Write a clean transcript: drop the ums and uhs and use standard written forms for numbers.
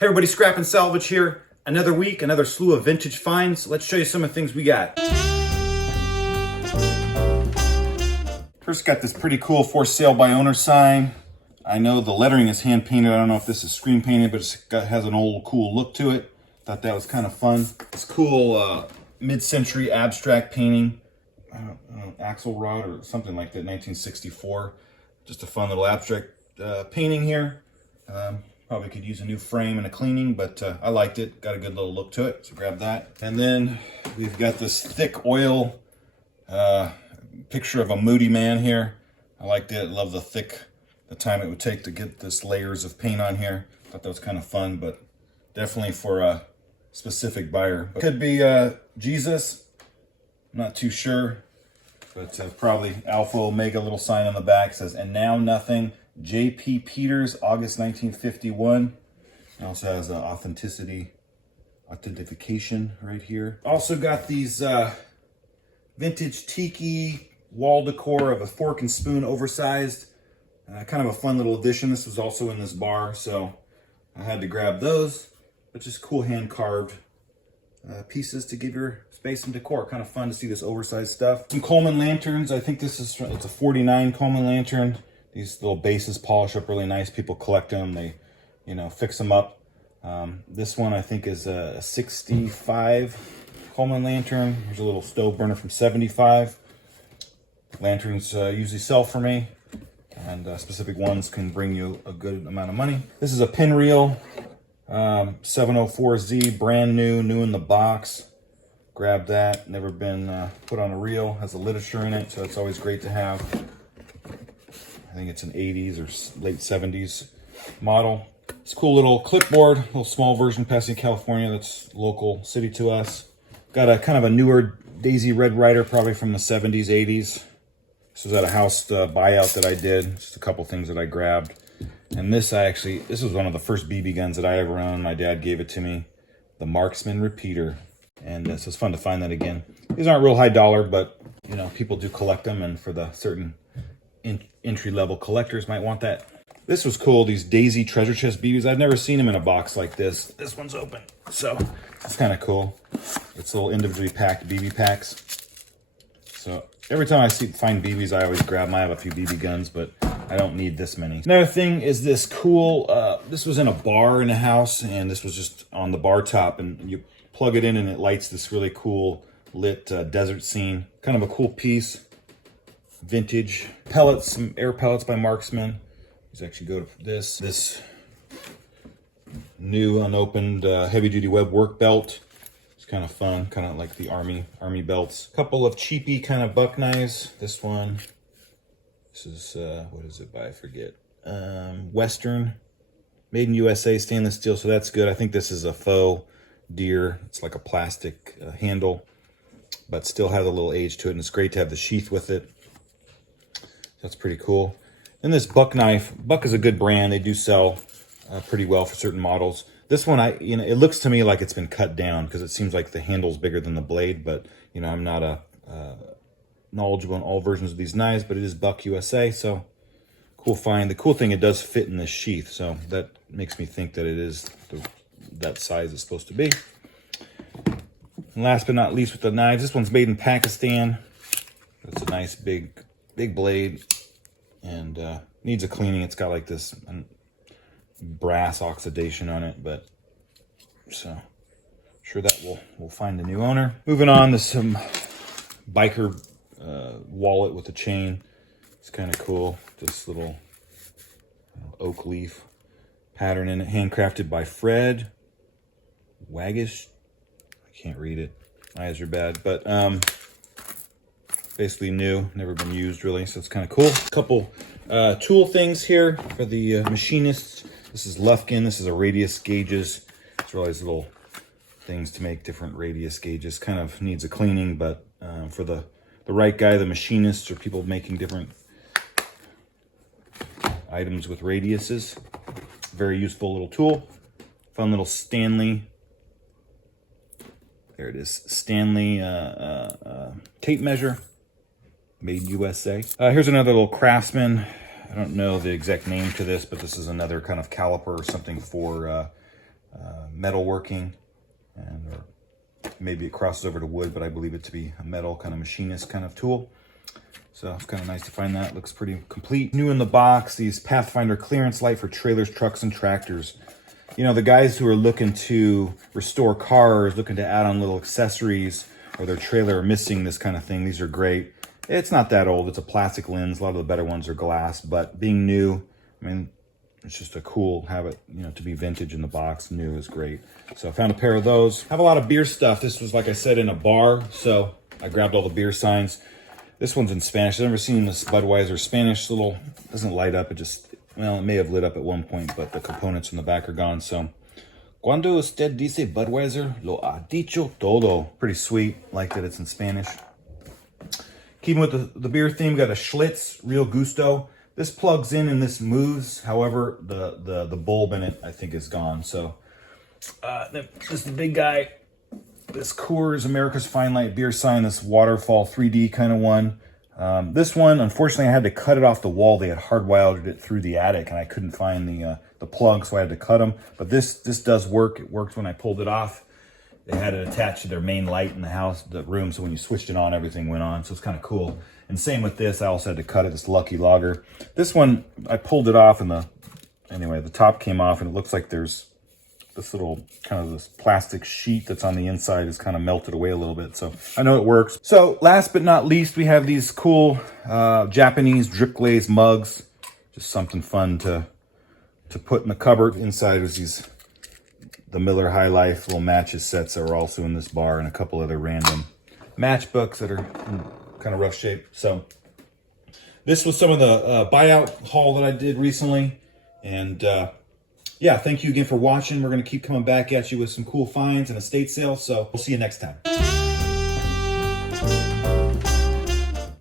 Hey everybody, Scrap and Salvage here. Another week, another slew of vintage finds. Let's show you some of the things we got. First got this pretty cool for sale by owner sign. I know the lettering is hand painted. I don't know if this is screen painted, but it has an old cool look to it. Thought that was kind of fun. It's cool mid-century abstract painting. I don't know, axle rod or something like that, 1964. Just a fun little abstract painting here. Probably could use a new frame and a cleaning, but I liked it. Got a good little look to it, so grab that. And then we've got this thick oil picture of a moody man here. I liked it. Love the time it would take to get this layers of paint on here. Thought that was kind of fun, but definitely for a specific buyer. Could be Jesus. I'm not too sure, but probably Alpha Omega little sign on the back says, "And now nothing." J.P. Peters, August 1951. It also has authentication right here. Also got these vintage tiki wall decor of a fork and spoon, oversized. Kind of a fun little addition. This was also in this bar, so I had to grab those. But just cool hand carved pieces to give your space some decor. Kind of fun to see this oversized stuff. Some Coleman lanterns. I think it's a 49 Coleman lantern. These little bases polish up really nice. People collect them. They, fix them up. This one I think is a 65 Coleman lantern. Here's a little stove burner from 75. Lanterns usually sell for me, and specific ones can bring you a good amount of money. This is a pin reel, 704Z, brand new in the box. Grab that. Never been put on a reel. Has a literature in it, so it's always great to have. I think it's an 80s or late 70s model. It's a cool little clipboard, little small version, Pasadena, California. That's local city to us. Got a kind of a newer Daisy Red Ryder, probably from the 70s, 80s. This was at a house buyout that I did. Just a couple things that I grabbed. And this was one of the first BB guns that I ever owned. My dad gave it to me. The Marksman Repeater. And so it's fun to find that again. These aren't real high dollar, but people do collect them, and for the certain entry-level collectors might want that. This was cool, these Daisy treasure chest BBs. I've never seen them in a box like this. This one's open, so it's kind of cool. It's little individually packed BB packs. So every time I find BBs, I always grab them. I have a few BB guns, but I don't need this many. Another thing is this cool, this was in a bar in a house, and this was just on the bar top, and you plug it in and it lights this really cool lit desert scene. Kind of a cool piece. Vintage pellets, some air pellets by Marksman. Let's actually go to this new unopened heavy-duty web work belt. It's kind of fun, kind of like the army belts. A couple of cheapy kind of buck knives. This one, this is what is it by? I forget. Western, made in USA, stainless steel. So that's good. I think this is a faux deer. It's like a plastic handle, but still has a little age to it, and it's great to have the sheath with it. That's pretty cool. And this buck knife, Buck is a good brand. They do sell pretty well for certain models. This one, it looks to me like it's been cut down because it seems like the handle's bigger than the blade, but I'm not knowledgeable in all versions of these knives, but it is Buck USA, so cool find. The cool thing, it does fit in this sheath, so that makes me think that it is that size it's supposed to be. And last but not least with the knives, this one's made in Pakistan. It's a nice big blade, and needs a cleaning. It's got like this brass oxidation on it, but so I'm sure that we'll find a new owner. Moving on to some biker wallet with a chain. It's kind of cool. This little oak leaf pattern in it, handcrafted by Fred Waggish. I can't read it. My eyes are bad, but basically new, never been used really, so it's kind of cool. A couple tool things here for the machinists. This is Lufkin. This is a radius gauges. It's all these little things to make different radius gauges. Kind of needs a cleaning, but for the right guy, the machinists or people making different items with radiuses. Very useful little tool. Fun little Stanley. There it is, Stanley tape measure. Made USA. Here's another little Craftsman. I don't know the exact name to this, but this is another kind of caliper or something for metalworking, and or maybe it crosses over to wood, but I believe it to be a metal kind of machinist kind of tool. So it's kind of nice to find that. Looks pretty complete. New in the box, these Pathfinder clearance light for trailers, trucks, and tractors. You know, the guys who are looking to restore cars, looking to add on little accessories, or their trailer are missing this kind of thing, these are great. It's not that old. It's a plastic lens. A lot of the better ones are glass, but being new, I mean, it's just a cool habit, you know, to be vintage in the box. New is great. So I found a pair of those. Have a lot of beer stuff. This was, like I said, in a bar, so I grabbed all the beer signs. This one's in Spanish. I've never seen this Budweiser Spanish little, doesn't light up. It just, well, it may have lit up at one point, but the components in the back are gone. So, cuando usted dice Budweiser, lo ha dicho todo. Pretty sweet. Like that it's in Spanish. Keeping with the beer theme, got a Schlitz Real Gusto. This plugs in this moves. However, the bulb in it, I think, is gone. So, this is the big guy. This Coors America's Fine Light beer sign, this waterfall 3D kind of one. This one, unfortunately, I had to cut it off the wall. They had hardwired it through the attic, and I couldn't find the plug, so I had to cut them. But this does work. It worked when I pulled it off. They had it attached to their main light in the house, the room, so when you switched it on, everything went on. So it's kind of cool. And same with this. I also had to cut it. This Lucky Lager. This one, I pulled it off, and the top came off, and it looks like there's this little kind of this plastic sheet that's on the inside is kind of melted away a little bit. So I know it works. So last but not least, we have these cool Japanese drip glaze mugs. Just something fun to put in the cupboard. Inside is the Miller High Life little matches sets that are also in this bar, and a couple other random matchbooks that are in kind of rough shape. So this was some of the buyout haul that I did recently. And yeah, thank you again for watching. We're going to keep coming back at you with some cool finds and estate sales. So we'll see you next time.